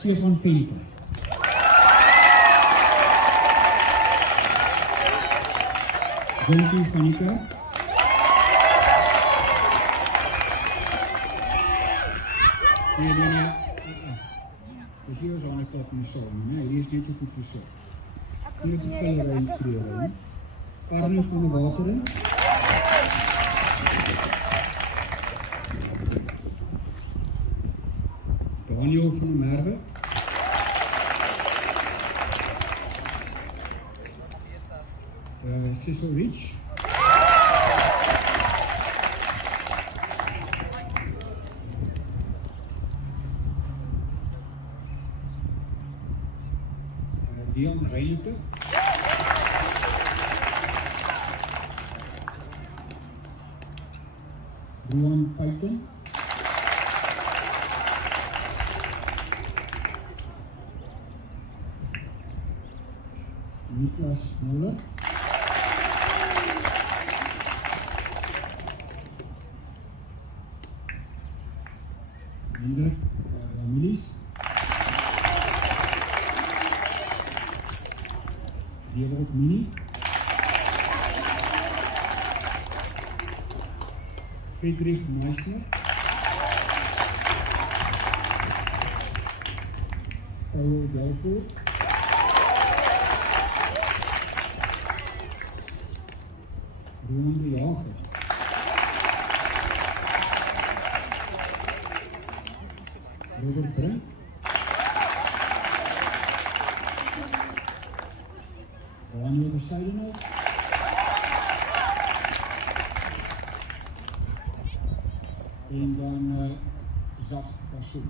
Stefan Venter. Jonathan van die Kerk. Nee. Dus hier is aan klap in die saal, nee, hier is net so goed versorg. Hier het die killery instruere. Arno van die Wateren. Daniel van der Merwe. Cecil Rich. Dion Reineke. Rowan Python. Niklas Muller. Hendrik Ramilis. Diewerk Mini. Friedrich Meissner. Paulo Delpoort. Roman de Jager. Robert Brink. Daniel de Seidenhout. En dan Zach Kassou.